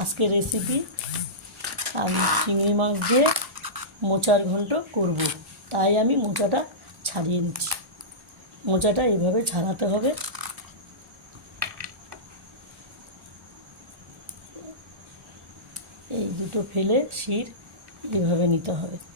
আজকে রেসিপি আমি চিংড়ি মাছ দিয়ে মোচার ঘন্ট করব। তাই আমি মোচাটা ছাড়িয়ে নিচ্ছি। মোচাটা এইভাবে ছাড়াতে হবে। এই দুটো ফেলে শির এইভাবে নিতে হবে।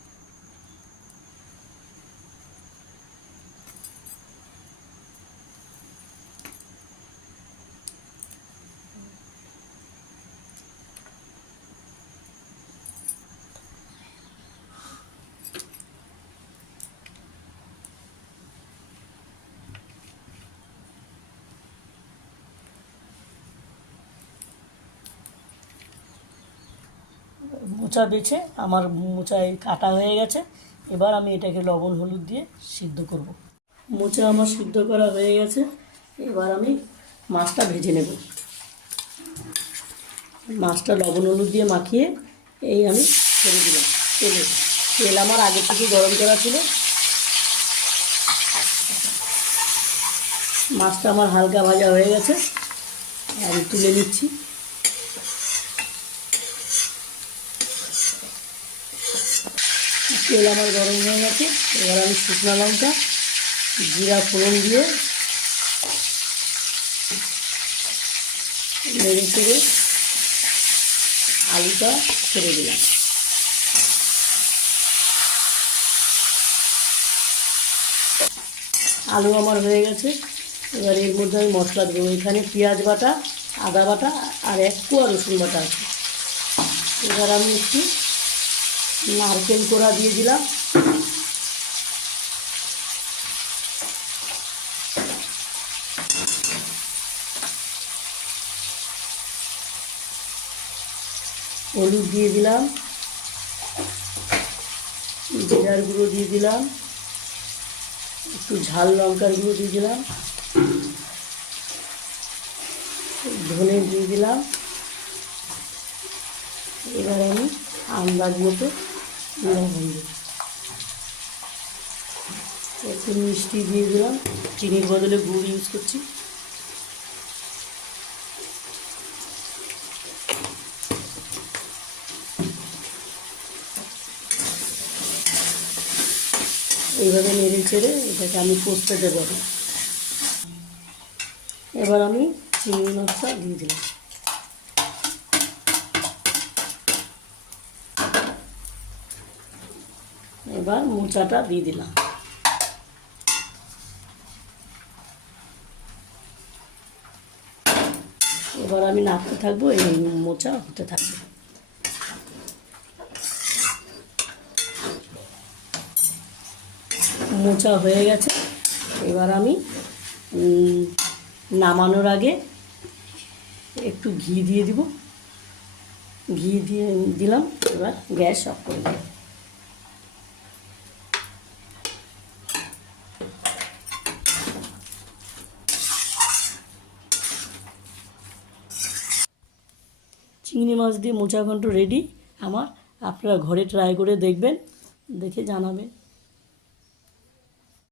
মোচা বেছে আমার মোচায় কাটা হয়ে গেছে। এবার আমি এটাকে লবণ হলুদ দিয়ে সিদ্ধ করব। মোচা আমার সিদ্ধ করা হয়ে গেছে। এবার আমি মাছটা ভেজে নেব। মাছটা লবণ হলুদ দিয়ে মাখিয়ে এই আমি ছেড়ে দিলাম। তেলে, তেল আমার আগে থেকে গরম করা ছিল। মাছটা আমার হালকা ভাজা হয়ে গেছে। আমি তুলে নিচ্ছি। তেল আমার গরম হয়ে গেছে। এবার আমি শুকনো লঙ্কা, জিরা, ফোড়ন দিয়ে নেড়ে চেড়ে আলুটা ছেড়ে দিলাম। আলু আমার হয়ে গেছে। এবার এর মধ্যে আমি মশলা দেবো। এখানে পেঁয়াজ বাটা, আদা বাটা আর এক কুয়া রসুন বাটা আছে। এবার আমি একটু নারকেল কোড়া দিয়ে দিলাম। হলুদ দিয়ে দিলাম। জিরার গুঁড়ো দিয়ে দিলাম। একটু ঝাল লঙ্কার গুঁড়ো দিয়ে দিলাম। ধনে দিয়ে দিলাম। এবার আমি আন্দাজ মতো একটু মিষ্টি দিয়ে দিলাম। চিনির বদলে গুড় ইউজ করছি। এইভাবে নেড়ে চেড়ে এটাকে আমি কষতে দেবো। এবার আমি চিংড়ি মাছটা দিয়ে দিলাম। এবার মোচাটা দিয়ে দিলাম। এবার আমি নাড়তে থাকব, এই মোচা হতে থাকবে। মোচা হয়ে গেছে। এবার আমি নামানোর আগে একটু ঘি দিয়ে দিব। ঘি দিয়ে দিলাম, এবার গ্যাস অফ করে দিলাম। চিংড়ি মাছ দিয়ে মোচা ঘন্ট রেডি আমার আপনারা ঘরে ট্রাই করে দেখবেন দেখে জানাবেন।